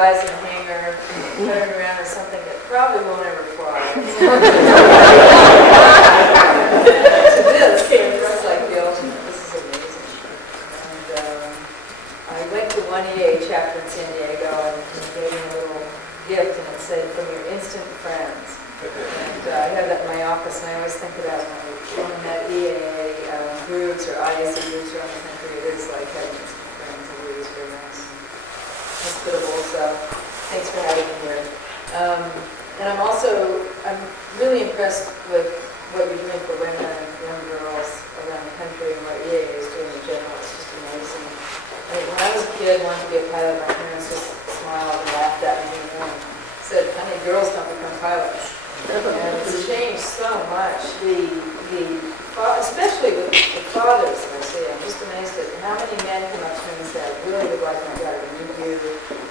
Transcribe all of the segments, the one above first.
guys in a hangar, puttering around or something that probably won't ever fly. To this is like, this is amazing. And I went to one EAA chapter in San Diego and gave me a little gift, and it said, "From your instant friends." And I have that in my office, and I always think about when I'm at EAA groups or IAC groups around the country, it is like having instant friends. It really is very nice and hospitable, so thanks for having me here. And I'm really impressed with what you're doing for women and young girls around the country and what EAA is doing in general. It's just amazing. I mean, when I was a kid, wanted to be a pilot, my parents just smiled and laughed at me and said, "Honey, girls don't become pilots." And it's changed so much. Especially with the fathers, I see. I'm just amazed at how many men come up to me and say, "I really would like my daughter to meet you,"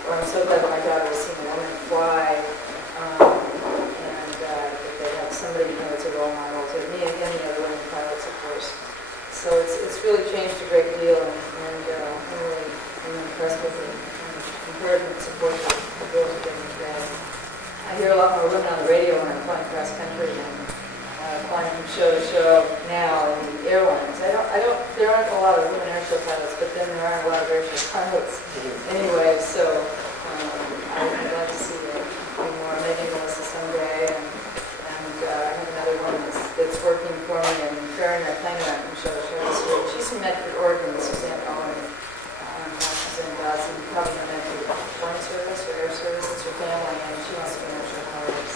or "I'm so glad my daughter has seen a woman fly," and that they have somebody that's a role model to me and the other women pilots, of course. So it's really changed a great deal, and I'm impressed with it. Encouragement and support that the girls are getting today. I hear a lot more women on the radio when I'm flying cross country and flying from show to show now in the airlines. There aren't a lot of women airshow pilots, but then there are a lot of airshow pilots anyway, so I'd like to see that more, maybe Melissa someday, and I have another woman that's working for me and ferrying our plane around from show to show this week. She's from Medford, Oregon, Suzanne Owen. Suzanne Dodson, probably not Medford Flying Service or Air Service. It's her family, and she wants to be an airshow pilot.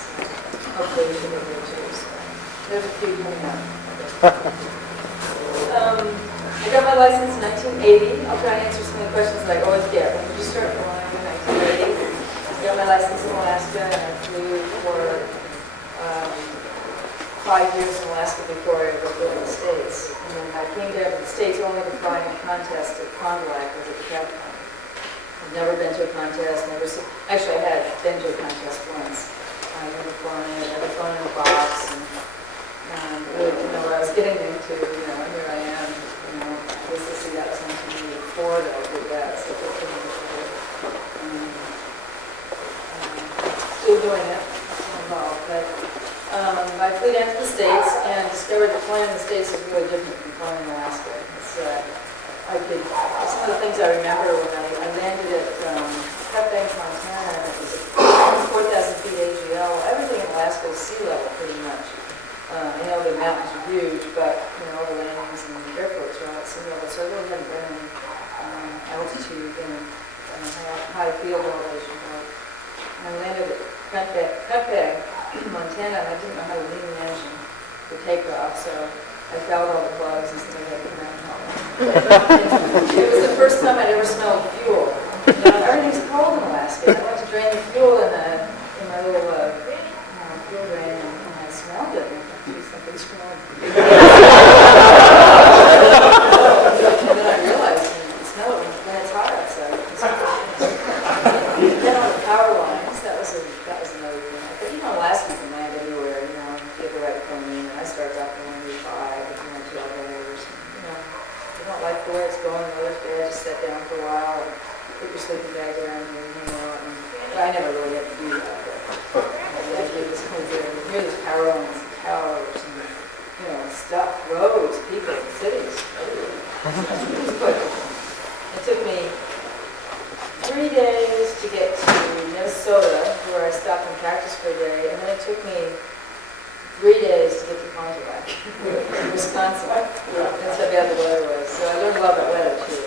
Hopefully she will be too. So there's a few coming up. I got my license in 1980. I'll try to answer some of the questions that I always get. When did you start flying in 1980? I got my license in Alaska, and I flew for 5 years in Alaska before I ever flew in the States. And then I came down to the States only to fly in a contest at Fond du Lac as a captain. I've never been to a contest, actually I had been to a contest once. I never flown in, never flown in a box, and really didn't know what I was getting into, and here I am, I guess this that was 1984 that I did that, so 15 years later. Still doing it, still involved, but I flew down to the States and discovered that flying in the States is really different from flying in Alaska. Some of the things I remember when I landed at Cutbank, Montana, and it was at 4,000 feet AGL. Everything in Alaska is sea level pretty much. I know the mountains are huge, but all the landings and the airports are all at sea level, so I really hadn't been in altitude and high field elevation work. And I landed at Cutbank, Montana, and I didn't know how to lean the engine for takeoff, so I fouled all the plugs and somebody had to come out and help me. It was the first time I'd ever smelled fuel. Everything's cold in Alaska. I went to drain the fuel in my little fuel drain, and I smelled it. And something's wrong. And then I realized you can smell it when it's hot outside. And then on the power lines, that was another thing. But Alaska can land anywhere. Get the right plane. And I started off in 185, and went to elevators. You don't like the way it's going, the weather's bad, just sit down for a while and put your sleeping bag around you and hang out. But I never really had to do that. But the idea was kind of good. And here there's power lines and towers and, stuff, roads, people, cities, everywhere. It took me 3 days to get to Minnesota, where I stopped and practiced for a day, and then it took me 3 days to get to Fond du Lac, Wisconsin. That's how bad the weather was. So I learned a lot about weather too.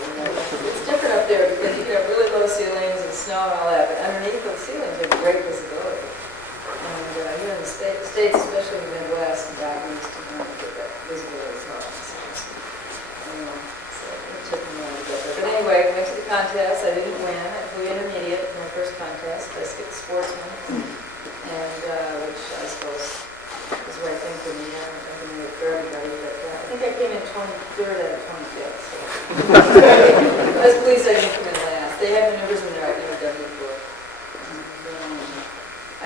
It's different up there because you can have really low ceilings and snow and all that, but underneath those ceilings you have great visibility. And here in the States, especially in the Midwest and back east, you don't get that visibility as well. So it took me a while to get there. But anyway, I went to the contest. I didn't win. I flew intermediate in my first contest. I skipped sportsman, and which I suppose was the right thing for me. I don't think I knew it for everybody, but I think I came in 23rd out of 25th. So. I was pleased I didn't come in last. They had maneuvers in there I'd never done before.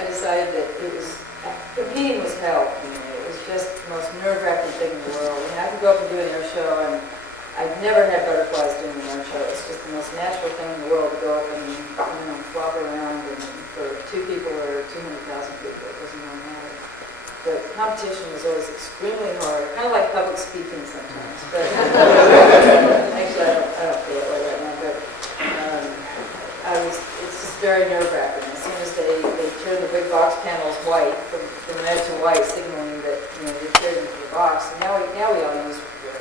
I decided that competing was hell for me. It was just the most nerve-wracking thing in the world. I could go up and do an air show, and I've never had butterflies during an air show. It's just the most natural thing in the world to go up and, you know, flop around, and for 2 people or 200,000 people, it doesn't really matter. But competition was always extremely hard, kind of like public speaking sometimes. But actually, I don't feel it right now. But it's just very nerve-wracking. As soon as they turn the big box panels white, from red to white, signaling that, you know, you're carried into the box. And now we all use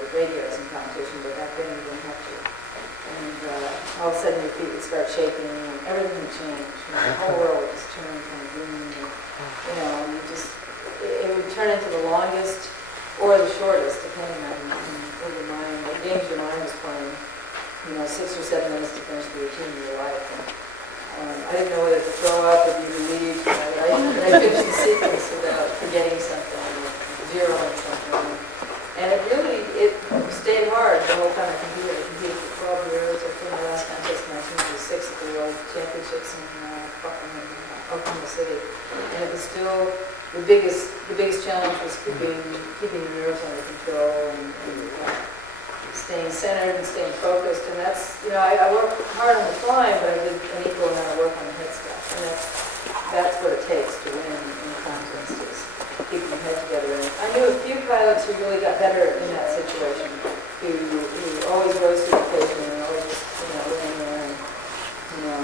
radios in competition, but back then you didn't have to. And all of a sudden your feet would start shaking, and everything would change. You know, the whole world would just turn kind of green. And, you know, it would turn into the longest or the shortest, depending on what your mind, what games your mind was playing. You know, 6 or 7 minutes to finish the routine of your life. And, I didn't know whether to throw up or be relieved. I finished the sequence without forgetting something or zeroing something. And it stayed hard the whole time I competed. I competed for 12 years. I played my last contest in 1996 at the World Championships in Oklahoma City. And it was still the biggest challenge was keeping the nerves under control and staying centered and staying focused. And that's, you know, I worked hard on the flying, but I did an equal amount of work on the head stuff. And that's what it takes to win in a contest, is keeping your head together. And I knew a few pilots who really got better in that situation, who always rose to the occasion and always just, you know, went in there and, you know,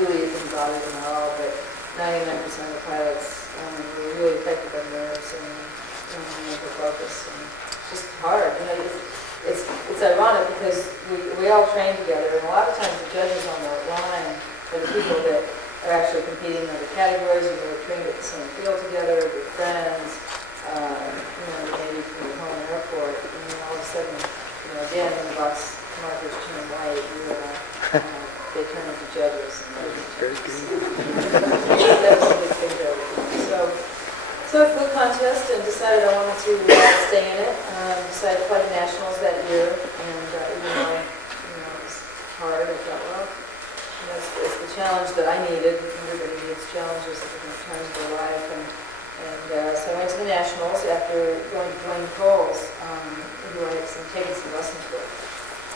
really it didn't bother them at all. But 99% of the pilots were really affected by nerves and mental focus, and just hard. You know, it's ironic because we all train together, and a lot of times the judges on the line are the people that are actually competing in other categories, and they're trained at the same field together, with friends, you know, maybe from your home airport, and then all of a sudden, you know, again, when the box markers turn white, they turn into judges. And very good. That was a big thing to overcome. So I flew a contest and decided I wanted to stay in it. Decided to fly to nationals that year, and even though, you know, it was hard, I thought, well, you know, it's the challenge that I needed. Everybody needs challenges at different times of their life, and so I went to the nationals after going to Dwayne Coles, who I had taken some lessons with.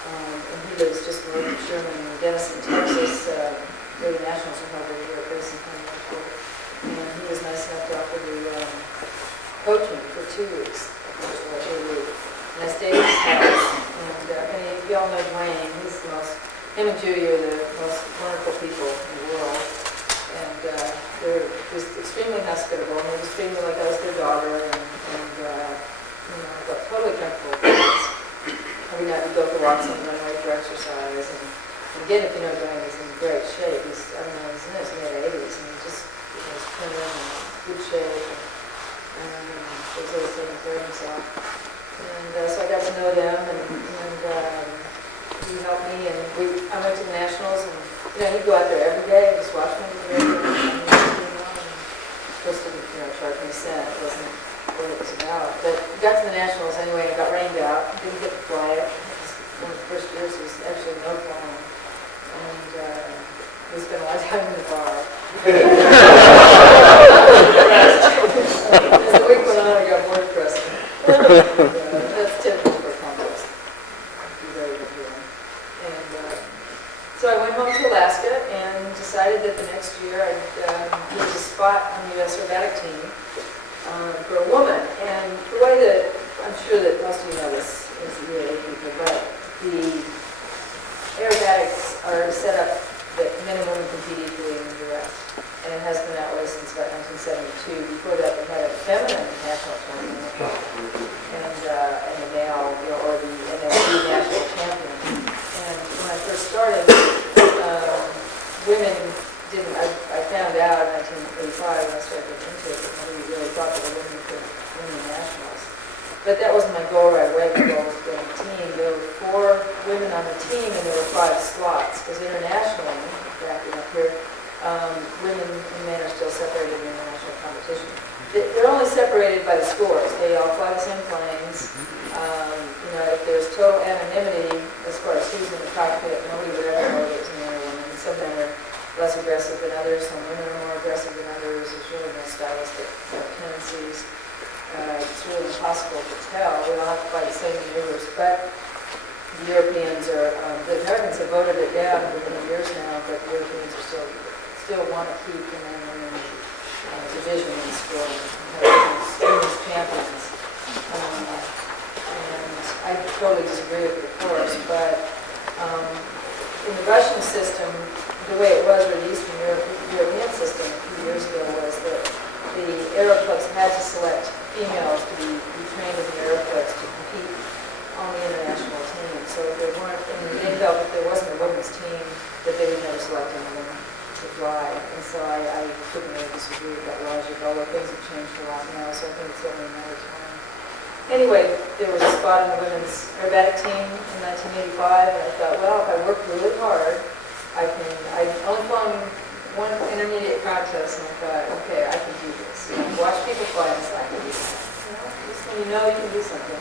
And he lives just north of Sherman in Denison, Texas, where the nationals are held every year at Grayson County Airport. And he was nice enough to offer to coach me for 2 weeks. And I stayed at his house. And if you all know Dwayne, him and Judy are the most wonderful people in the world. And they're just extremely hospitable. And they just treated me like I was their daughter. And you know, I felt totally comfortable with this. Every night we go for walks on the runway for exercise. And again, if you know Dwayne, he's in great shape. He's in his mid-80s. And he was trim and good shape. And he was always taking care of himself. And so I got to know them, and he helped me. And I went to the nationals, and you know, he'd go out there every day and just watch me with the radio. And of course, didn't charge me a cent. It wasn't what it was about. But we got to the nationals anyway. It got rained out. Didn't get to fly it. It was one of the first years there was actually no flying. And we spent a lot of time in the bar. As the week went on, I got more depressed. That's typical for a contest. Very good feeling. And so I went home to Alaska and decided that the next year I'd get a spot on the U.S. Aerobatic team for a woman. And the way that, I'm sure that most of you know this as the EAA people, but the aerobatics are set up that men and women compete equally in the U.S. And it has been that way since about 1972. Before that, we had a feminine national champion and a male, you know, or the national champion. And when I first started, women didn't. I found out in 1985 when I started getting into it that nobody really thought that a woman could win the nationals. But that wasn't my goal right away. My goal was to get on the team. There were 4 women on the team, and there were 5 slots. Because internationally, backing up here, women and men are still separated in international competition. They're only separated by the scores. They all fly the same planes. You know, if there's total anonymity as far as who's in the cockpit, nobody would ever know there's a man or woman. Some men are less aggressive than others. Some women are more aggressive than others. There's really no stylistic tendencies. It's really impossible to tell. We all have to fly the same maneuvers. But the Europeans are, the Americans have voted it down for many years now, but the Europeans are still want to keep the men and women division in sport, women's champions. And I totally disagree with it, of course, but in the Russian system, the way it was with the Eastern European system a few years ago was that the aero clubs had to select females to be trained in the aero clubs to compete on the international team. So if there weren't, and they felt if there wasn't a women's team, that they would never select anyone to fly. And so I couldn't really disagree with that logic, although things have changed a lot now, so I think it's only a matter of time. Anyway, there was a spot in the women's aerobatic team in 1985, and I thought, well, if I work really hard, I only flown one intermediate contest, and I thought, okay, I can do this. Watch people fly, and I can do that. Just when you know you can do something.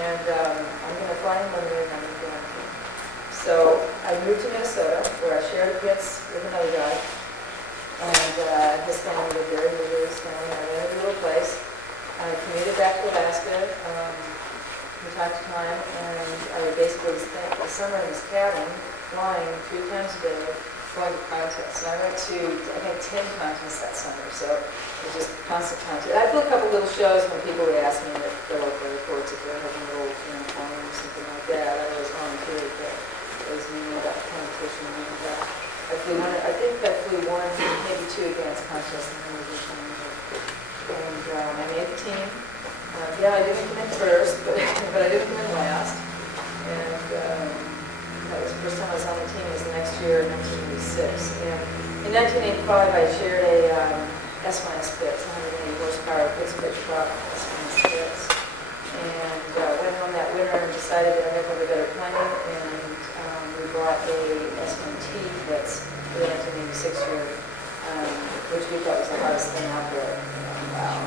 And I'm going to fly in limited, and I'm going to. So I moved to Minnesota, where I shared a pits with another guy, and his family lived there, he lived with his family, and I rented a little place. I commuted back to Alaska from time to time, and I basically spent the summer in this cabin, flying 3 times a day, going to contests. And I went to, I think, 10 contests that summer, so it was just constant contests. I flew a couple little shows when people would ask me at the local airports if they're having a little flying or something like that. I always volunteered, but it was me about the competition. And I flew one, I think I flew 1, maybe 2 advanced contests in the movie. And I made the team. Yeah, I didn't come in first, but I didn't come in last. And that was the first time I was on the team. It was the next year, 1986. And in 1985, I shared a S-minus pits, 180 horsepower fixed pitch prop S-minus pits. And went home that winter and decided that I had to have a better plane. And we bought a S-1T pits for the 1986 year, which we thought was the hardest thing out there. Wow.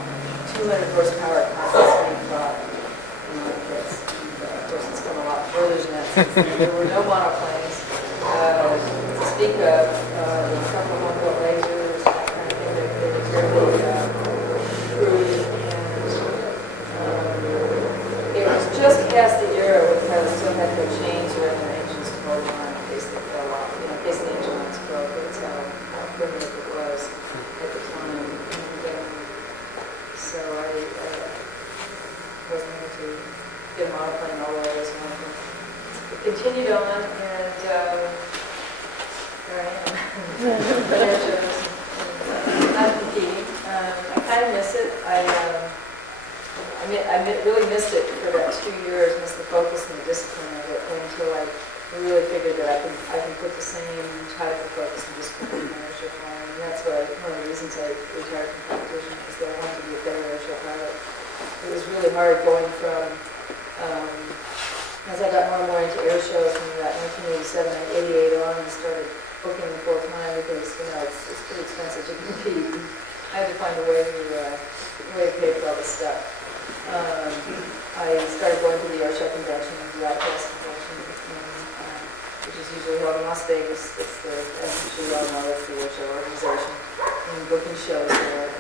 200 horsepower constant prop in my pits. Of course, it's come a lot further than that since then. There were no monoplanes to speak of. A couple of one-wheel lasers, that kind of thing. They were fairly crude. And it was just past the era when pilots still had no chains around their engines to hold on in case they fell off. In case the engine lights broke. That's how primitive it was at the time. So I wasn't able to get a monoplane all the way as one. It continued on, and there I am. Air shows. Not competing. I kind of miss it. I really missed it for about 2 years, missed the focus and the discipline of it until I really figured that I can put the same type of focus and discipline in airship flying. And that's one of the reasons I retired from competition, is that I wanted to be a better airship pilot. It was really hard going from, as I got more and more into air shows from about 1987 and 88 on and started booking them full time because, it's pretty expensive to compete. I had to find a way to pay for all this stuff. I started going to the airshow convention, the IPS convention, which is usually held in Las Vegas. It's the, as you all know, it's the airshow organization, and booking shows there.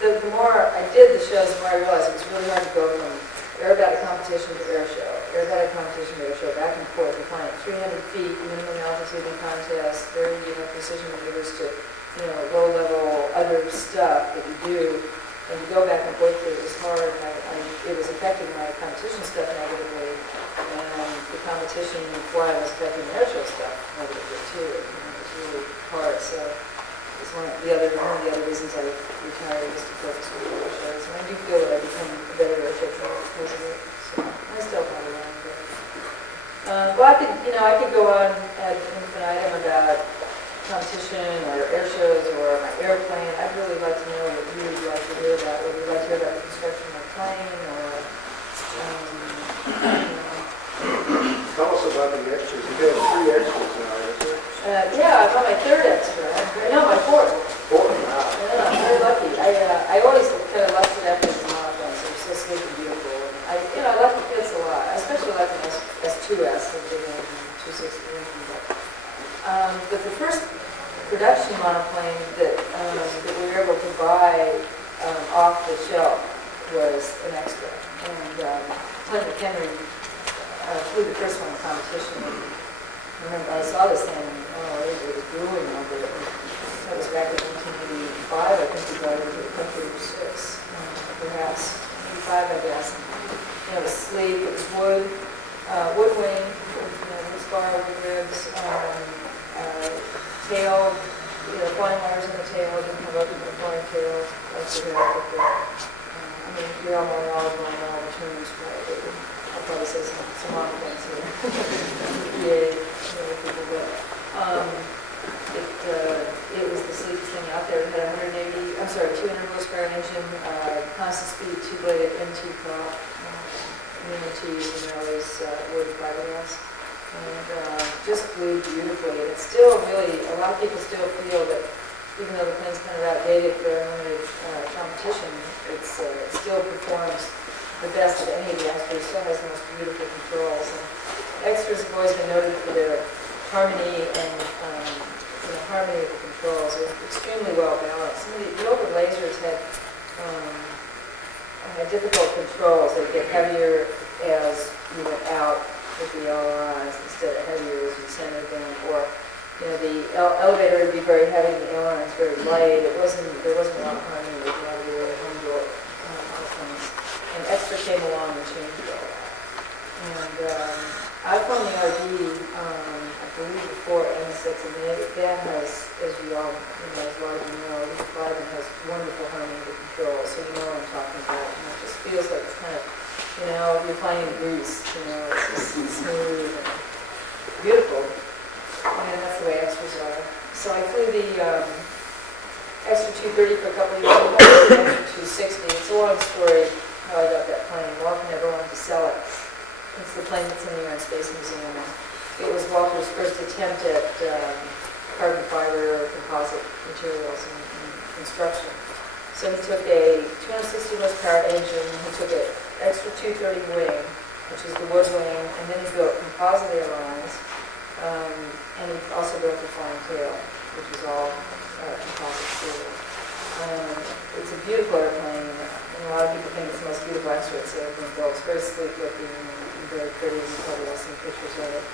The more I did the shows, the more I realized it was really hard to go from aerobatic competition to air show, aerobatic competition to air show, back and forth. You're flying at 300 feet, minimum altitude in contest, very precision maneuvers to low-level other stuff that you do, and to go back and forth it was hard. It was affecting my competition stuff negatively, and the competition flying was affecting the airshow stuff negatively too. It was really hard. So it's one of the other reasons I retired was to focus on the airshows. And I do feel that I've become a better airshow pilot because of it. So I still fly around. Well, I could go on ad infinitum about competition or air shows or my airplane. I'd really like to know what you would like to hear about. Would you like to hear about the construction of my plane or Tell us about the extras. You have 3 extras now, isn't it? Yeah, I'm on my 3rd extra. No, my 4th. 4th, wow. Yeah, I'm very lucky. I always kind of lusted after the monoplanes. They're so sleek and beautiful. And I like the kids a lot. I especially like the S2S, the big engine, 260 engine. But the first production monoplane that we were able to buy off the shelf was an extra. And Clint McHenry flew the first one in competition. And I remember I saw this thing, and it was grueling over it. That was back in 1985, I think we got it to the country 6, perhaps 85, I guess. And it was sleek, it was wood, wood wing, wood spar, wood ribs, tail, flying wires in the tail, didn't have up the flying tail, like the I mean, you're all my knowledge, my knowledge terms, but I'll probably say some wrong things here. EAA, people, but it was the sleekest thing out there. It had 200 horsepower engine, constant speed, two-bladed NT prop. Immunity, is wood fiberglass. And just flew beautifully. And it's still really, a lot of people still feel that even though the plane's kind of outdated for unlimited competition, it still performs the best of any of the extras. It still has the most beautiful controls. And extras have always been noted for their harmony and harmony of the controls. They're extremely well balanced. Some of the older lasers had difficult controls. They get heavier as you went out with the LRIs instead of heavier as you centered them, or the elevator would be very heavy and the airlines very light. There wasn't a lot of harmony with the really humble things. And extra came along and changed all that. And I've flown the RD, I believe before M6, and that has, as you all, as a lot of you know, the Biden has wonderful harmony with control, so you know what I'm talking about. And it just feels like it's kind of, you're flying in grease, it's just smooth and beautiful. And that's the way extras are. So I flew the extra 230 for a couple of years, and the extra 260. It's a long story how I got that plane. Walter never wanted to sell it. It's the plane that's in the Air and Space Museum. It was Walter's first attempt at carbon fiber or composite materials and construction. So he took a 260 horsepower engine, he took an extra 230 wing, which is the wood wing, and then he built composite airlines, and he also built the flying tail, which is all composite steel. It's a beautiful airplane, and a lot of people think it's the most beautiful extra it's ever been built. It's very sleek looking and very pretty. You probably have seen pictures of it.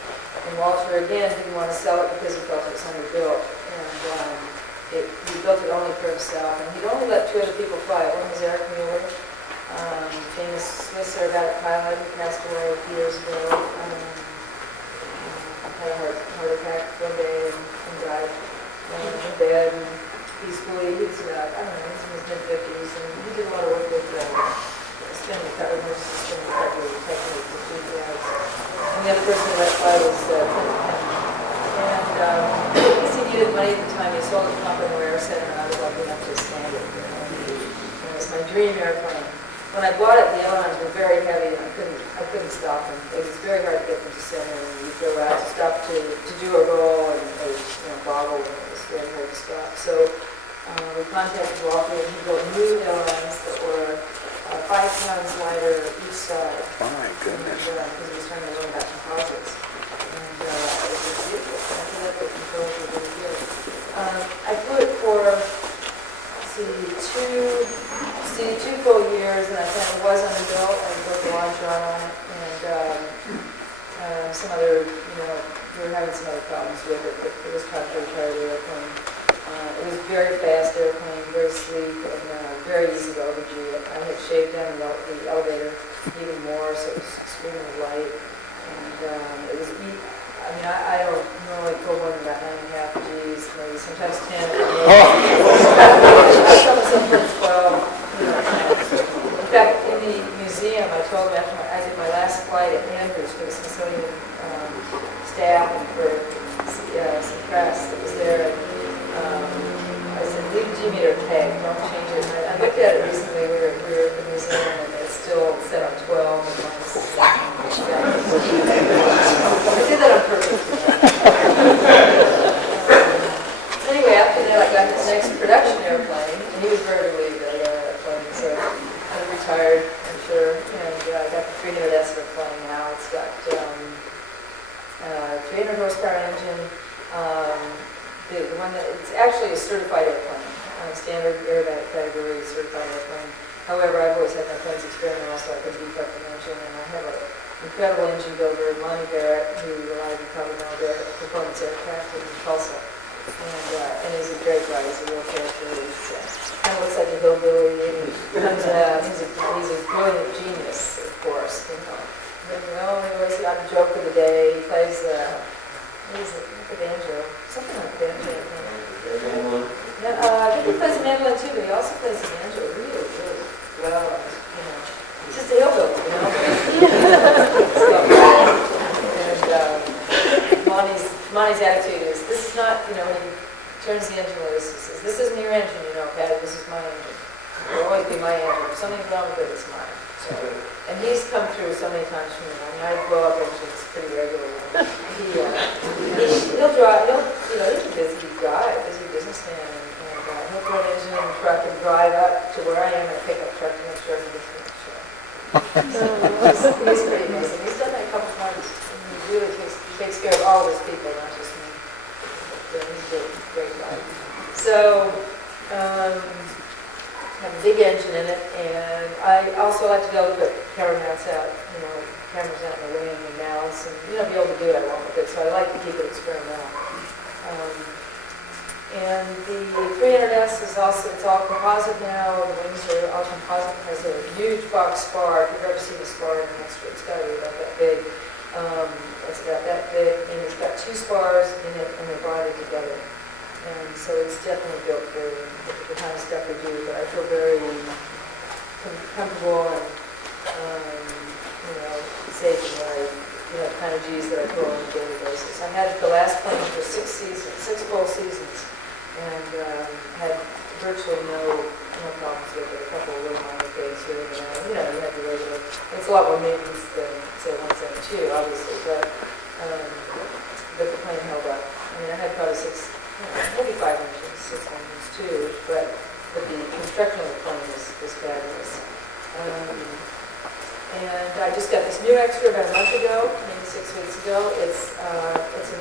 And Walter, again, didn't want to sell it because he felt it was underbuilt. And he built it only for himself. And he'd only let 2 other people fly it. One was Eric Mueller, famous Swiss aerobatic pilot who passed away a few years ago. Had a heart attack one day and died in bed. And peacefully, he's in his mid-50s, and he did a lot of work with spin recovery, emergency spin recovery techniques with food bags. And the other person he let fly was Clint McHenry. And because he needed money at the time, he sold it to Pompano Air Center, and I was lucky enough to stand it. And it was my dream airplane. When I bought it, the airlines were very heavy, and I couldn't stop them. It was very hard to get them to center, and you'd go out to stop to do a roll, and they boggle, and it was very hard to stop. So we contacted Walter, and he built new airlines that were 5 pounds lighter each side. Oh my goodness. Because he was trying to learn about composites. And it was beautiful. I feel like the controls were really good. I flew it for, two full years, and I found it was underbuilt. I built a launch on it, and some other, we were having some other problems with it, but it was time to retire the airplane. It was a very fast airplane, very sleek, and very easy to overview. I had shaved down the elevator even more, so it was extremely light. And it was, I don't normally go more than about 9.5 Gs, maybe sometimes 10. I tell myself it's 12. In fact, in the museum, I told them after I did my last flight at Andrews for the Smithsonian staff and for some press that was there. I said, leave the G-meter peg, don't change it. And I looked at it recently, we were at the museum, and it's still set on 12 and minus. I did that on purpose. Anyway, after that, I got this next production airplane, and he was very relieved that I got that plane, so I retired, I'm sure, and I got the 300S airplane now. It's got 300 horsepower engine. The one that, it's actually a certified airplane, standard aerobatic category certified airplane. However, I've always had my planes experimental, so I can beef up an engine, and I have an incredible engine builder, Lonnie Barrett, who relied on probably know Barrett Performance Aircraft in Tulsa. And he's a great guy. He's a real character. He's kind of looks like a hillbilly. And he comes out. He's a brilliant genius, of course. He always got a joke of the day. He plays. He's a banjo, something like banjo. Yeah, I think he plays the mandolin too, but he also plays the banjo really, really well. He's just a hillbilly, And Monty's attitude is, this is not, when he turns the engine loose, he says, this isn't your engine, Patty, this is my engine. It will always be my engine. If something's wrong with it, it's mine. So, and he's come through so many times for me. I mean, I blow up engines pretty regularly. He'll drive, he's a busy guy, a busy businessman, and he'll throw an engine in the truck and drive up to where I am in a pickup truck to make sure he gets to the show. So he's pretty amazing. He's done that a couple times. He really takes care of all of his people, not just me. But he's a great guy. So, have a big engine in it, and I also like to be able to put camera mounts out, cameras out in the wing and mounts, and be able to do what I want with it, so I like to keep it experimental. And the 300S is also, it's all composite now, the wings are all composite, it has a huge box spar. If you've ever seen a spar in an extra, it's got to be about that big. It's about that big, and it's got 2 spars in it, and they're bonded together. And so it's definitely built for the kind of stuff we do, but I feel very comfortable and, safe in what the kind of G's that I pull on a daily basis. I had the last plane for 6 seasons, 6 full seasons, and had virtually no problems with it. A couple of little minor things here and there. You have the regular. It's a lot more maintenance than, say, 172, obviously, but the plane held up. I mean, I had probably maybe 5 engines, 6 engines too, but the construction of the plane was fabulous. And I just got this new extra about a month ago, maybe 6 weeks ago. It's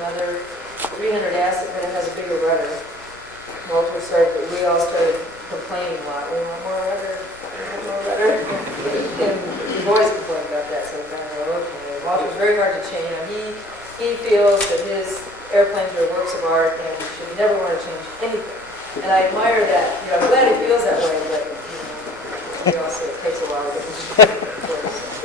another 300S, but it has a bigger rudder. We all started complaining a lot. We want more rudder, more rudder. And the boys complained about that, so kind of okay. Walter's very hard to change. He feels that his airplanes are works of art and should never want to change anything. And I admire that. I'm glad he feels that way, but also it takes a while to get used to it.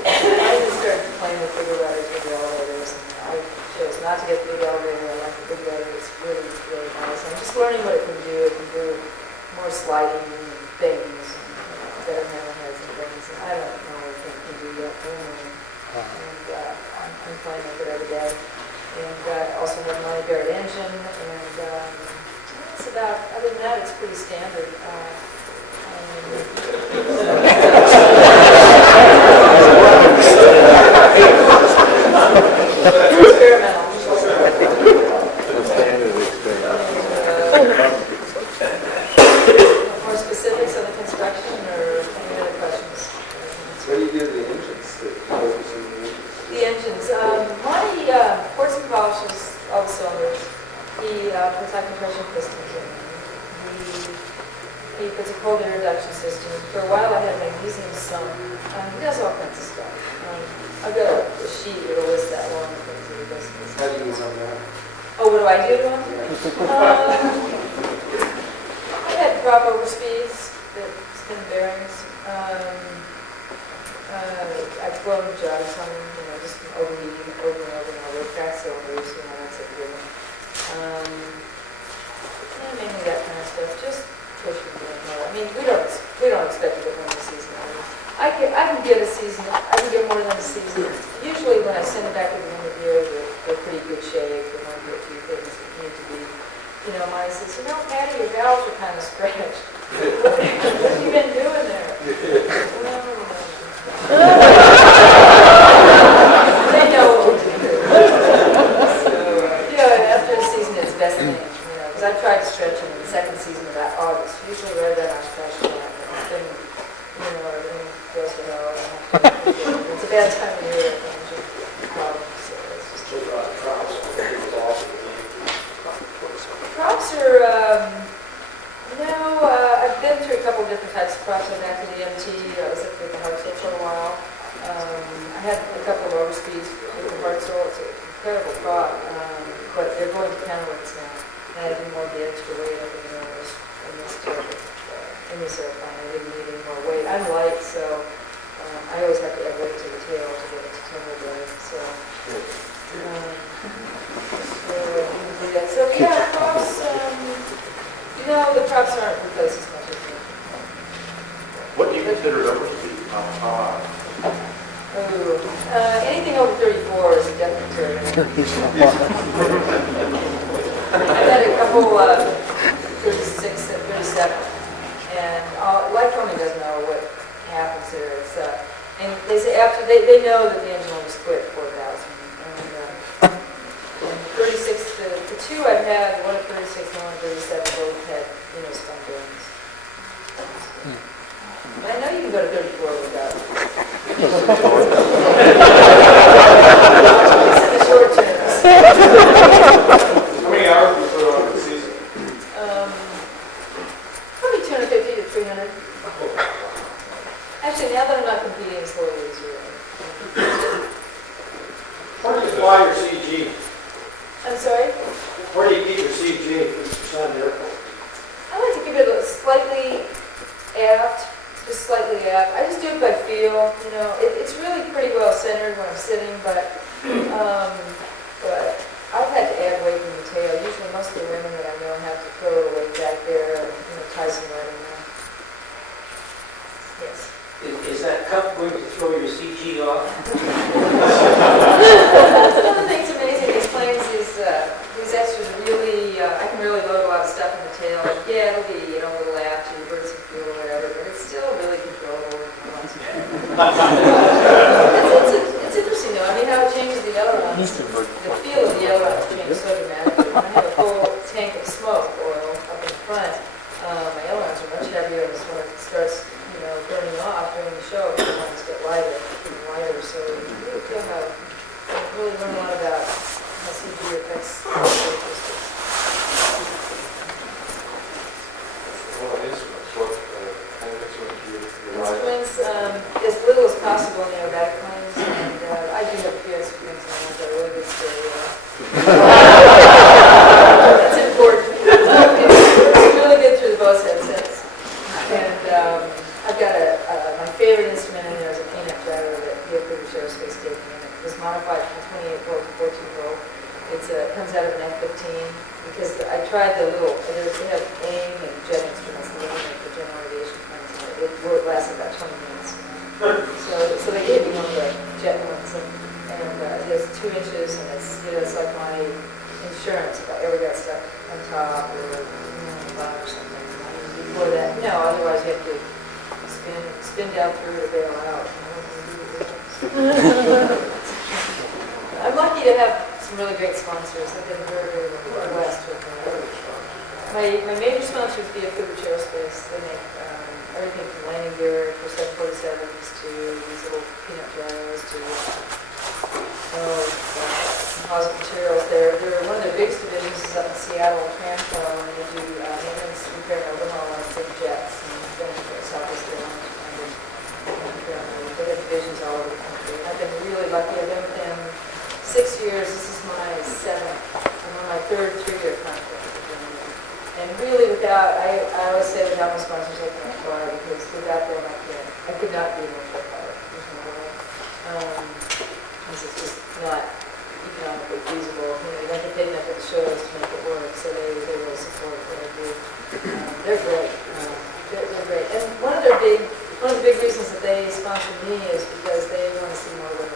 I just started playing with bigger rudders with the elevators, and I chose not to get the big elevator. I like the big rudder. It's really, really nice. I'm just learning what it can do. It can do more sliding things, and better hammerheads and things. And I don't know what it can do yet. And I'm playing with it every day. And also have a Lonnie Barrett engine, and that's about, other than that, it's pretty standard. Experimental. More specifics on the construction, or any other questions? What do you do to the engines? The engines. Monty ports and polishes all the cylinders. He puts high compression pistons in. He puts a cold air reduction system. For a while I had a magnesium sump. He does all kinds of stuff. I've got a sheet that will list that long things that he does. How do you run that? Oh, what do I do to him? I had prop over speeds that spin bearings. I've blown jugs on them, just overheating over and over and over. Crack cylinders, that's a good one. Mainly that kind of stuff. Just pushing it more. I mean, we don't expect to get more than a season. I can get a season. I can get more than a season. Usually, when I send it back at the end of the year, they're pretty good shape. There might be a few things that need to be. Mine says, Patty, your valves are kind of scratched. What have you been doing there? They know what to do. So, after a season, it's best thing. Because I've tried to stretch them in the second season about August. Usually right then I'm stretching that. Then, everything goes to hell. It's a bad time of year. So it's just props are, I've been through a couple different different types of props. I'm back to the MT. I was at the Hartsel for a while. I had a couple of overspeeds with the Hartsel. It's an incredible prop, but they're going to counterweights now. And I didn't want the extra weight up in this airplane. I didn't need any more weight. I'm light, so I always have to add weight to the tail to get it to turn away. So yeah, props. The props aren't replaced as much as me. What do you consider overspeed? Anything over 34 is a definite turn. I've had a couple 36 and 37, and light coming doesn't know what happens there. It's and they say after they know that the engine will just quit 4,000. And 36, the two I've had, one at 36 and one at 37, both had spun bearings. But I know you can go to 34 without. It's in the short terms. How many hours do you put on the season? Probably 250 to 300. Actually, now that I'm not competing, it's a little easier. Where do you fly your CG? I'm sorry? Where do you keep your CG? On the airport? I like to keep it slightly aft, just slightly aft. I just do it by feel. It's really pretty well centered when I'm sitting, but I've had to add weight in the tail. Usually most of the women that I know have to throw a weight back there, tie some weight in there. Yes. Is that cup going to throw your CG off? One of the things amazing these planes is these extras are really, I can really load a lot of stuff in the tail. Yeah, it'll be, a little aft, you burn some fuel or whatever, but it's still really controllable. It's interesting though, how it changes the ailerons. The feel of the ailerons changes so dramatically. When I have a full tank of smoke oil up in front, my ailerons are much heavier, and when it starts burning off during the show, the ones get lighter, getting lighter. So you really feel really learn a lot about how CG affects characteristics. Instruments, as little as possible in the aerobatic planes, and I do have a few instruments and ones that are really good stereo. That's important. It's really good through the Bose headsets. And I've got my favorite instrument in there is a peanut gyro that British Aerospace gave me. It was modified from 28 volt to 14 volt. It comes out of an F-15 because I tried they have AIM and jet instruments that they make for general aviation planes. It lasted about 20 minutes. So they gave me one of the jet ones, and it's 2 inches, and it's like my insurance if I ever got stuck on top or or something. Before that, otherwise you have to spin down through to bail out. I'm lucky to have some really great sponsors. I've been very, very blessed with them. My major sponsors would be British Aerospace. They make everything from landing gear for 747s to these little peanut gyros to composite materials. They're one of their biggest divisions is up in Seattle, Tramco, and they do maintenance, repair, and overhaul on big jets and then Southwest Airlines. They have divisions all over the country. I've been really lucky. I've been with them 6 years. This is my 7th. I'm on my 3rd 3-year contract with them. And really I always say without my sponsors I can't fly, because without them I could not be an airport pilot. There's no way. Because it's just not economically feasible. You don't get paid enough at the shows to make it work, so they really support what I do. They're great. They're great. And one of the big reasons that they sponsor me is because they want to see more women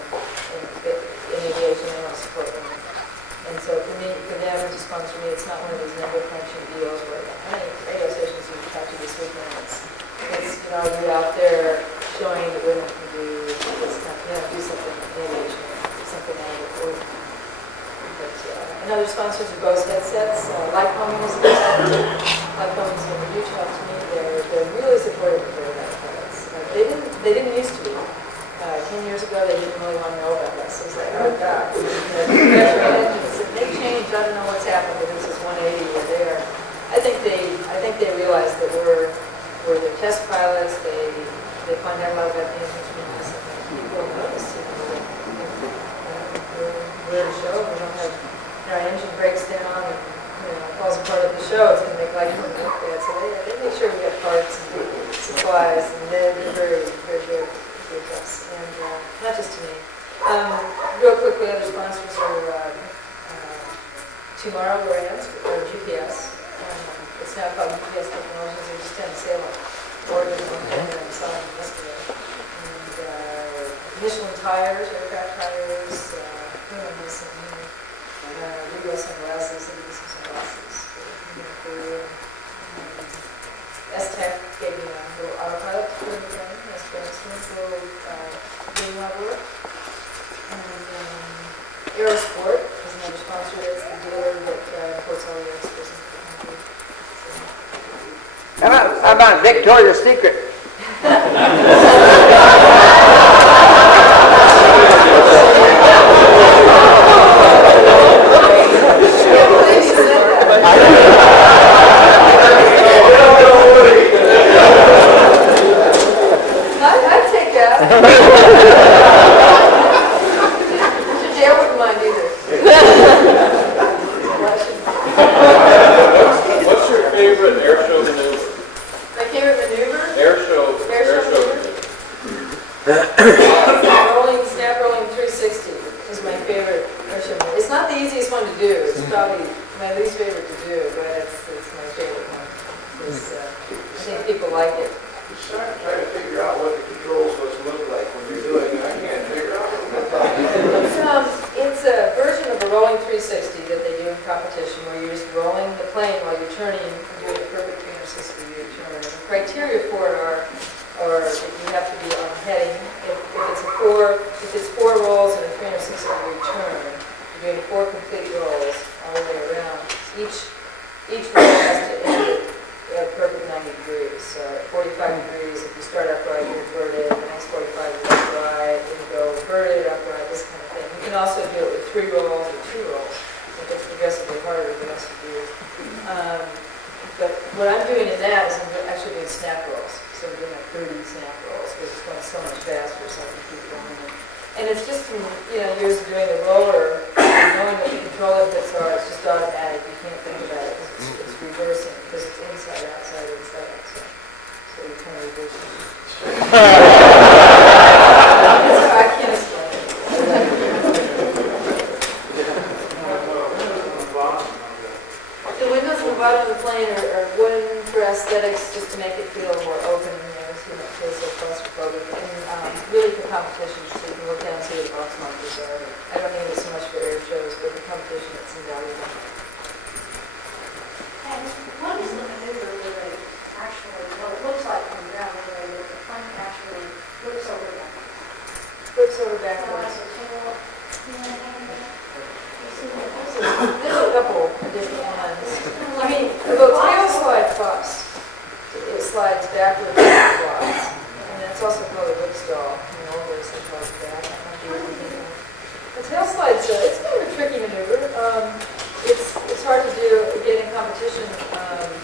in aviation. They want to support women. And so for them to sponsor me, it's not one of these number crunching deals where how many radio stations you talk to this weekend. It's you out there showing that women can do this kind of, do something in aviation, something out of work. But and other sponsors are Bose headsets. Lycoming is a big sponsor. Lycoming is a huge help to me. They're really supportive of aerobatic pilots. They didn't used to be. 10 years ago, they didn't really want to know about this. It was like, oh God, they changed. I don't know what's happened. But this is 180 or there. I think they realize that we're their test pilots, they find out a lot about the instruments, and people notice, we're a show, we don't have, our engine breaks down and, falls apart at the show, it's going to make life look bad. So they make sure we have parts and supplies, and they're very, very good with us, and not just to me. Real quickly, other sponsors are Tomorrow Brands, or GPS. It's now called GPS Technologies. They're just down in Salem, Oregon, and selling them yesterday. And Michelin tires, aircraft tires, Rigo sunglasses, and some sunglasses. S-Tech gave me a little autopilot for the plane. That's very smooth, little game leveler. And Aerosport is another sponsor. It's the dealer that imports all the extras into the country. How about Victoria's Secret? I'd take that. Mr. Jay, I wouldn't mind either. What's your favorite air show maneuver? My favorite maneuver? Air show maneuver? Snap rolling 360 is my favorite air show maneuver. It's not the easiest one to do. It's probably my least favorite to do, but it's my favorite one. I think people like it. Trying to figure out what the controls must look like when you're doing it. I can't figure out what it looks like. It's a version of a rolling 360 that they do in competition, where you're just rolling the plane while you're turning and doing a perfect 360 degree turn. And the criteria for it are that you have to be on heading. If it's four rolls and a 360 degree turn, you're doing 4 complete rolls all the way around. Each roll has to end at a perfect 90 degrees. So at 45 degrees, if you start upright, you're inverted. The next 45 is upright, then you go inverted, upright, this kind of thing. You can also do it with 3 rolls or 2 rolls. It gets progressively harder the rest of you. But what I'm doing in that is I'm actually doing snap rolls. So we're doing like 30 snap rolls because it's going so much faster, so I can keep going. And it's just from years of doing the roller, knowing what the control inputs are. It's just automatic. You can't think about it because it's reversing because it's inside, outside, inside, outside. So you kind of reverse it. So I can't explain it. The windows on the bottom of the plane are wooden for aesthetics, just to make it feel more open, so you don't feel so claustrophobic. And really for competitions, so you can look down and see what the box markers are. I don't need it so much for air shows, but for competition, it's invaluable. And what is the maneuver where they actually, well, it looks like from the ground, where the plane actually flips over backwards? Flips over Kind of backwards. like a tail, There's a couple of different ones. I mean, the tail slide plus, it slides backwards and flies. And that's also called a whip stall. There's some called that. The tail slide's, it's kind of a tricky maneuver. It's hard to do, get in competition,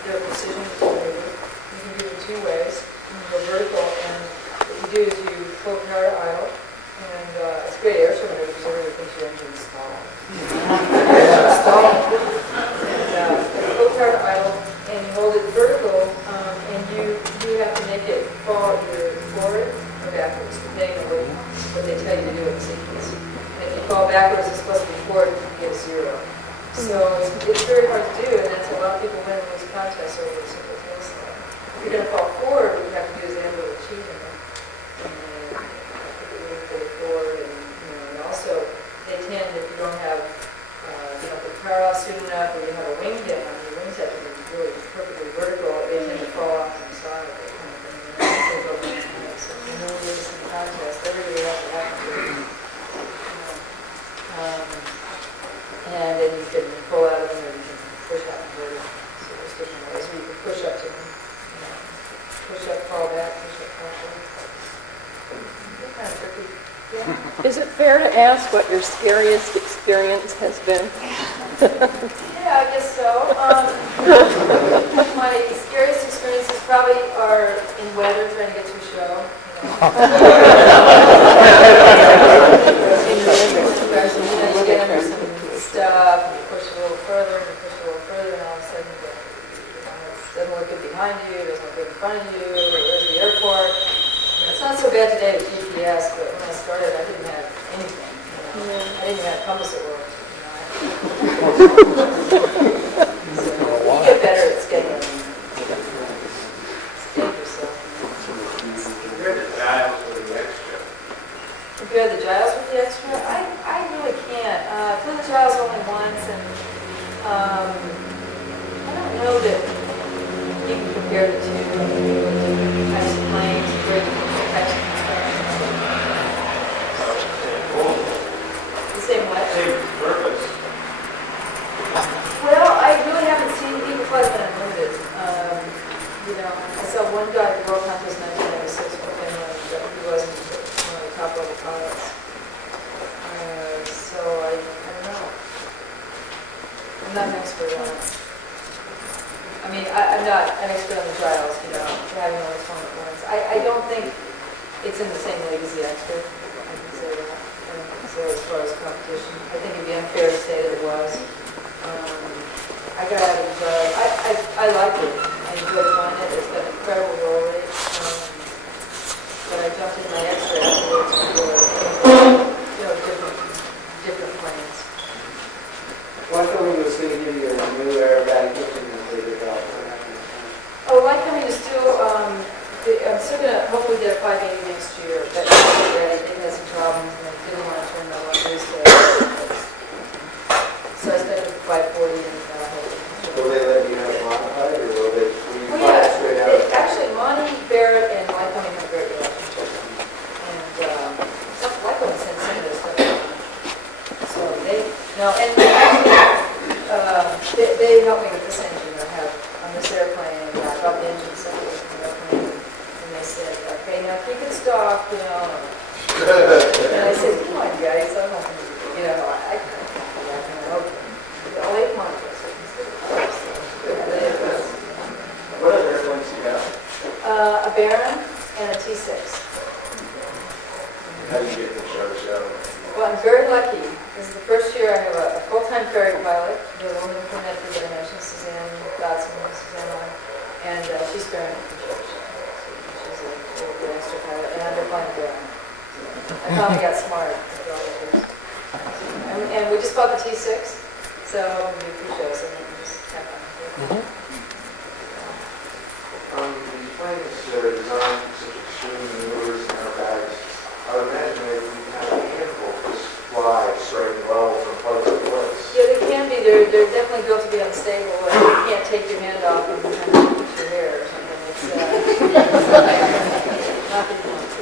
their precision maneuver. You can do it 2 ways. You can go vertical, and what you do is you pull power to idle. And it's great air show maneuver because everybody thinks your engine's stalling. And pull power to idle, and you hold it vertical, and you have to make it fall either forward or backwards, depending on what they tell you to do in the sequence. And if you fall backwards, it's supposed to be forward, you get a 0. So it's very hard to do, and that's a lot of people win these contests over a simple tail slide. If you're going to fall forward, what you have to do is end with a cheating. Forward, and also they tend, if you don't have the power off soon enough, or you have a wing down, your wings have to be really perfectly vertical, they tend to fall off to the side, that kind of thing. So you know this in the contest, everybody has to have to do it. And then you can pull out of them, or you can push out and vertical. So there's different ways where you can push up to them. Push up, fall back, push up, fall back. It's kind of tricky. Yeah. Is it fair to ask what your scariest experience has been? Yeah, I guess so. My scariest experiences probably are in weather, trying to get to a show. You get under some stuff, and you push it a little further, and you push it a little further, and all of a sudden, it doesn't look good behind you, it doesn't look good in front of you, there's the airport. It's not so bad today with GPS, but when I started, I didn't have anything. I didn't even have compass at work. You get better at scheduling. Schedule yourself. Compare the dials with the extra. Compare the Giles with the extra? I really can't. I flew the Giles only once, and I don't know that you can compare the two. Different types of planes, very different types of construction. The same what? Same purpose. Well, I really haven't seen people fly that unlimited. I saw one guy at the World Contest 1996 for Finland, but he wasn't one of the top level pilots. So I don't know. I'm not an expert on it. I mean, I'm not an expert on the trials, having only flown it once. I don't think it's in the same league as the expert. I can say that. So as far as competition, I think it'd be unfair to say that it was. I got out of the job. I liked it. I enjoyed flying it. It's got an incredible roll rate. But I jumped in my extra afterwards for different planes. Lycoming was going to give you a new aerobatic engine that they developed. Oh, Lycoming is still, I'm still going to hopefully get a 580 next year. But it has some problems and I didn't want to turn that one loose there. So I started with 540 and Will they let you have modified, or will they well, fly it straight out? actually, Monty, Barrett, and Lycoming have a great relationship. And Lycoming sends some of their stuff around. So they helped me with this engine I have on this airplane. I got the engine separate from the airplane. And they said, okay, now keep it stock, And I said, come on, guys, I'm not going to, I okay. I'll leave mine. What other airplanes do you have? A Baron and a T6. How do you get the show? Well, I'm very lucky. This is the first year I have a full-time ferry pilot, the woman who connected that I mentioned, Suzanne Dodson, and she's ferrying from church. She's a little extra pilot, and I'm flying a Baron. I finally got smart after all the years. And we just bought the T6, so I'm going to do a few shows, and then just have fun. The planes that are designed for such extreme maneuvers and aerobatics, I would imagine they can have a handful just fly straight and level from place to place. Yeah, they can be. They're definitely built to be unstable. You can't take your hand off and kind of push your hair or something. It's not that you want to.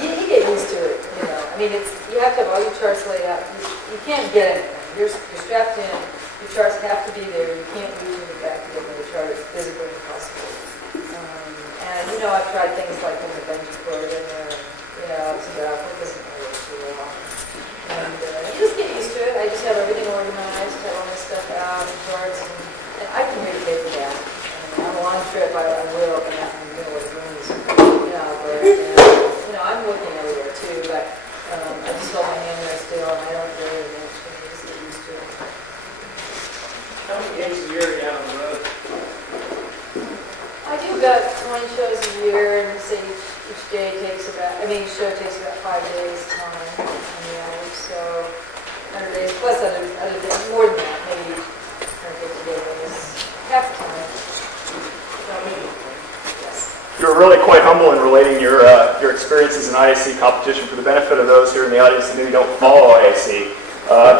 You get used to it, I mean, you have to have all your charts laid out. You can't get anything. You're strapped in. Your charts have to be there. You can't reach in the back to get another chart. It's physically impossible. And I've tried things like when the Benji cord in there. It's about it doesn't really work too well. And you just get used to it. I just have everything organized, have all my stuff out, charts, and I can read paper down. On a long trip, I will, and I can know what rooms, but I'm looking everywhere too. But I just hold my hand there still, and I don't really mention. I just get used to it. How many days a year are you out on the road? I do about 20 shows a year, and say each day takes each show takes about 5 days time on the average, so 100 days, plus other days, more than that, maybe 150 days, half the time. Yes. You're really quite humble in relating your experiences in IAC competition. For the benefit of those here in the audience who maybe don't follow IAC,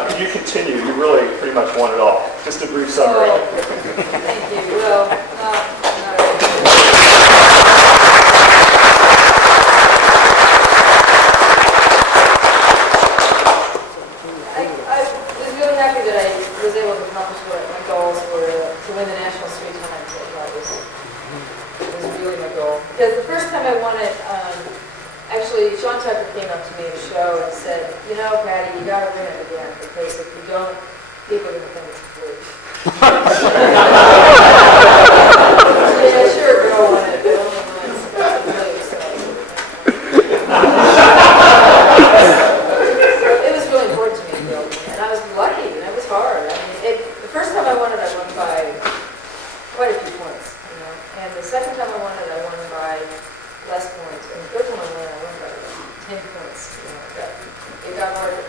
could you continue? You really pretty much won it all. Just a brief summary. Oh, thank you. Well, not I was really happy that I was able to accomplish what my goals were to win the national 3 times. I thought was really my goal. Because the first time I won it, Actually, Sean Tucker came up to me at a show and said, you know, Patty, you gotta win it again, because if you don't, people are gonna think it's free. Yeah, sure, girl won it, but only once. That's really exciting. It was really important to me, Bill, and I was lucky, and it was hard. I mean, the first time I won it, I won by quite a few points, you know, and the second time I won it, I won by less points, and the third one I won by 10 points, you know, it got harder.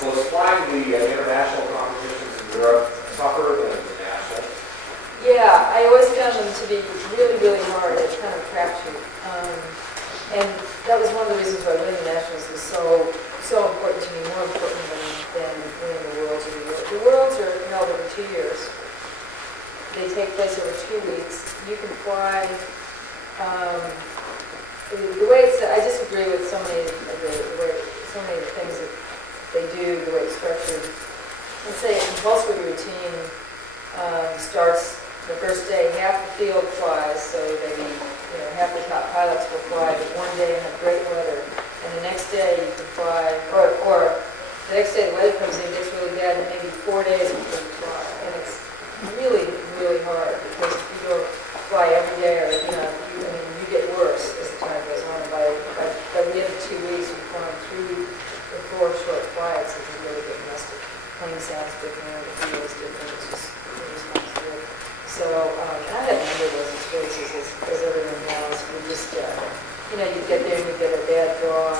So is flying the international competitions in Europe tougher than the national? Yeah, I always found them to be really, really hard. It's kind of a crapshoot. And that was one of the reasons why winning the nationals was so important to me, more important than winning the worlds or the Worlds. The worlds are held over 2 years. They take place over 2 weeks. You can fly. The way it's, I disagree with so many of the things that they do, the way it's structured. Let's say a compulsory routine starts the first day, half the field flies, so maybe half the top pilots will fly one day and have great weather, and the next day you can fly, or the next day the weather comes in, gets really bad, and maybe 4 days before you fly, and it's really, really hard because if you go fly every day, or you get worse as the time goes on. By the end of 2 weeks, you've flown 3 or 4 short flights, and you really get rusted. Plane sounds different, the feel is different. It's just really. So I had a number of those experiences as everyone knows. We just, you get there and you get a bad draw.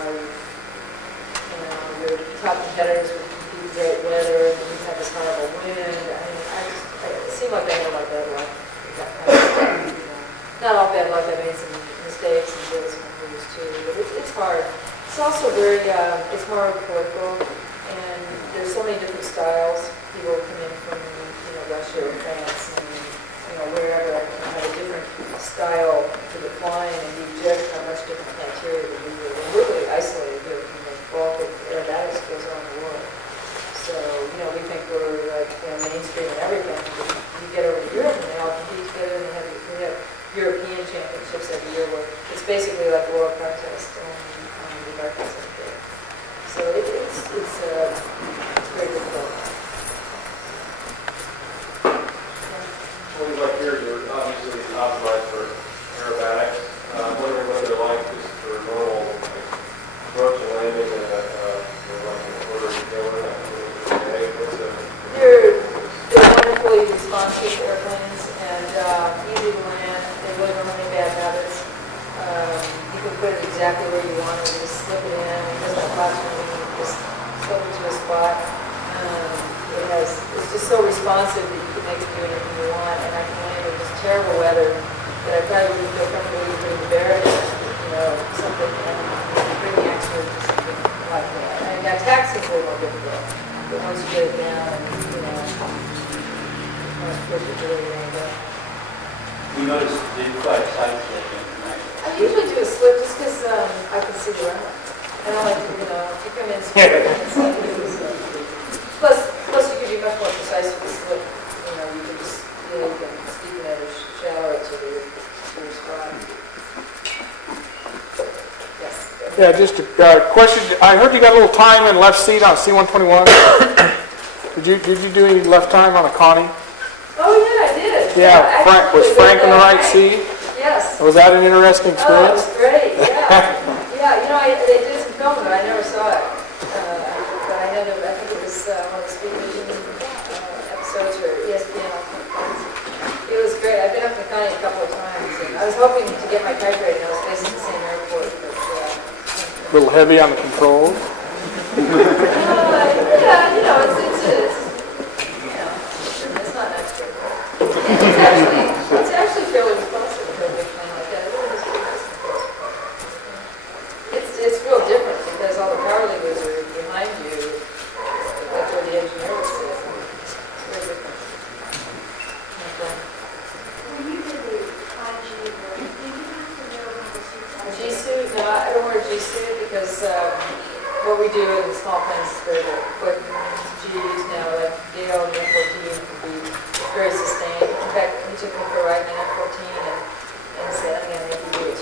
Your top competitors would compete with great weather, and you have this horrible wind. I mean, it seemed like I had a lot of bad luck. Not all bad luck. I made some mistakes and did some moves too. But it's hard. It's also very, it's more political, and there's so many different styles. People come in from, Russia or France and, wherever, and have a different style to the flying, and you judge on much different criteria than we do. We're really isolated here from the bulk of aerobatics goes on in the world. So, we think we're like, mainstream and everything. But you get over to Europe and they all compete together, and we have European championships every year where it's basically like a world contest on the Americans up there. So it's very difficult. What we'd like here, you're obviously optimized for aerobatics. Wondering what they're like just for normal approach and landing and like an order of tailor. They're wonderfully responsive airplanes and easy to land. They really don't have any bad habits. You can put it exactly where you want it. Just slip it in. There's no classroom. You can just slip it to a spot. It's just so responsive that you can make it do anything you want. And I can land in this terrible weather that I probably wouldn't feel comfortable even putting the barrier, something, bring the expert to something like that. I mean, now taxi's a little more difficult. But once you get it down, push it really angle. We noticed that you quite side slipping tonight. I usually do a slip just because I can see the runway. And I like to, if you come in straight, plus you can be much more precise with the slip. You can just really steepen it or shallow it to your spot. Yes. Yeah, just a question. I heard you got a little time in left seat on C-121. Did you do any left time on a Connie? Oh, yeah, I did. Yeah, was Frank in the right seat? Yes. Was that an interesting Oh, it experience? was great, yeah. They did some filming, but I never saw it. But I think it was one of the Speed Vision episodes or ESPN Ultimate Flights. It was great. I've been up to Connie a couple of times, and I was hoping to get my type rating. I was facing the same airport, but A little heavy on the controls. it's not that straightforward. It's actually fairly responsive for a big plane like that. It really is pretty nice control. It's real different because all the power levers are behind you. That's where the engineer would sit. It's very different. Okay. When you did the IG work, did you have to wear one of the suits? A G-suit? No, I don't wear a G-suit because what we do in the small planes is very good. What G's now, like Dale and F-14, can be very sustained. In fact, he took me for a ride in an F-14 and said, I'm going to make you do it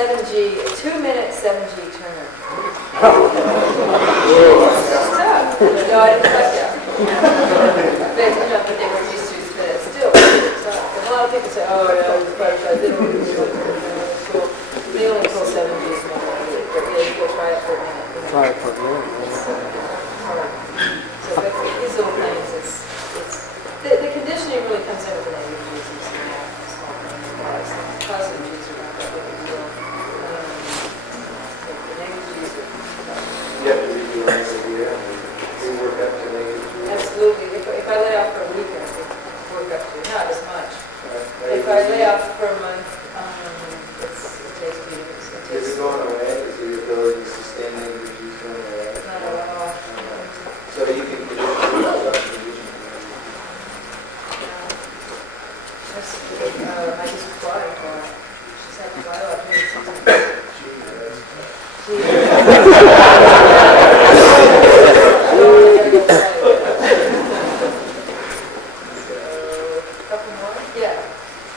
7G, a 2-minute 7G turn. It's tough. No, I didn't like that. But they were used to it, but it's still it's tough. And a lot of people say, oh, yeah, it was butterflies. They don't really do it. Cool. They only pull 7Gs maybe, but we'll try it for a minute. Try it for a minute. It's hard. So, but these little things, the conditioning really comes in with the negative G's and small things. Positive G's are not that big a deal. The negative G's are You have to redo it every year, and we work up to negative. absolutely. If I lay off for a week, I could work up to not as much. If I lay off for a month, it takes meetings. Is it going away? Is the ability to sustain negative G's going away? Not at all. So you can condition yourself. I just fly for it. Just have to fly off here. Couple more? Yeah.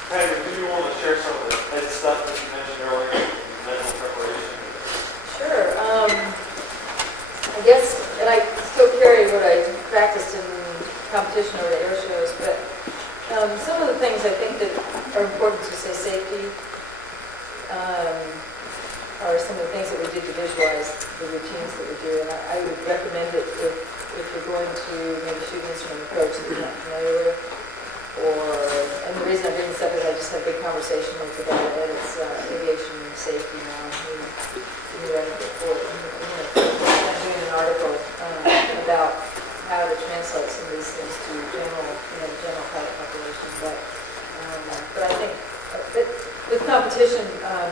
Hey, do you want to share some of the head stuff that you mentioned earlier, mental preparation? Sure. I guess, and I still carry what I practiced in competition or air shows, but some of the things I think that are important to say safety are some of the things that we did to visualize the routines that we do. And I would recommend it if you're going to maybe shoot an instrument approach that you're not familiar with. And the reason I bring this up is I just had a big conversation with the guy that it's aviation safety now. He read it before. I'm doing an article about how to translate some of these things to general pilot population. But I think with competition,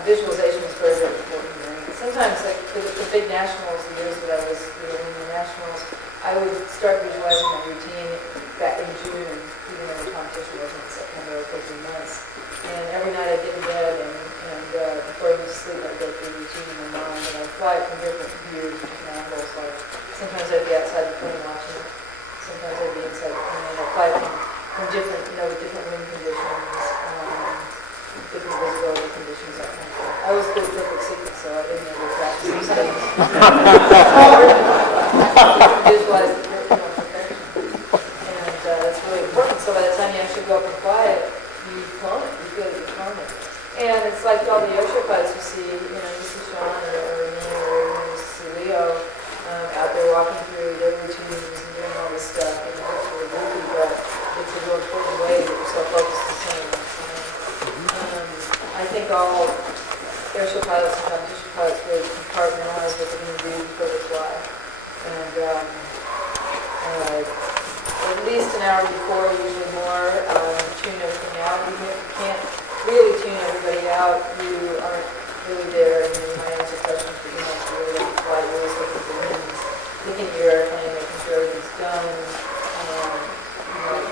visualization is very, very important. Sometimes, like the big nationals, the years that I was doing the nationals, I would start visualizing my routine back in June, even though the competition wasn't in September, or 15 months. And every night I'd get in bed and before I went to sleep, I'd go through the routine in my mind, and I'd fly it from different views, different angles. Like sometimes I'd be outside the plane watching it. Sometimes I'd be inside the plane. I'd fly from different, with different wind conditions, different visibility conditions, that kind of thing. I always flew perfect secret, so I didn't ever practice these things. Visualize the perfection. And that's really important. So by the time you actually go up and fly it, you've flown it. You feel like you've flown it. And it's like all the airshow pilots you see, you see Sean or me or you see Leo out there walking through their routines and doing all this stuff. And it's really goofy, but it's a real important way that you're so focused on something like I think all airshow pilots and competition pilots really compartmentalize what they're going to do before they fly. And at least an hour before, usually more, tune everything out. Even if you can't really tune everybody out, you aren't really there, and you might answer questions, but you have to really fly. You're always looking for wins, looking at your airplane, making sure everything's done.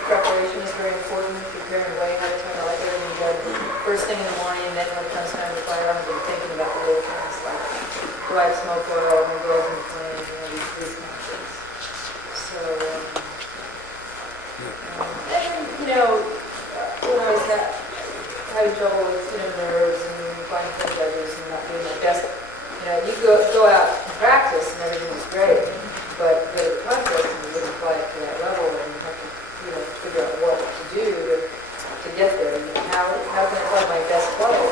Preparation is very important. Preparing way ahead of time. I like everything done first thing in the morning, and then when it comes time to fly around, I've been thinking about the little things like, do I have smoke oil, my girls in the plane, these kind of things. So, when I was having trouble with nerves and flying for judges and not doing my best, you go out and practice and everything was great, but go to the contest and you wouldn't fly up to that level, and you have to figure out what to do to get there. How can I fly my best flight?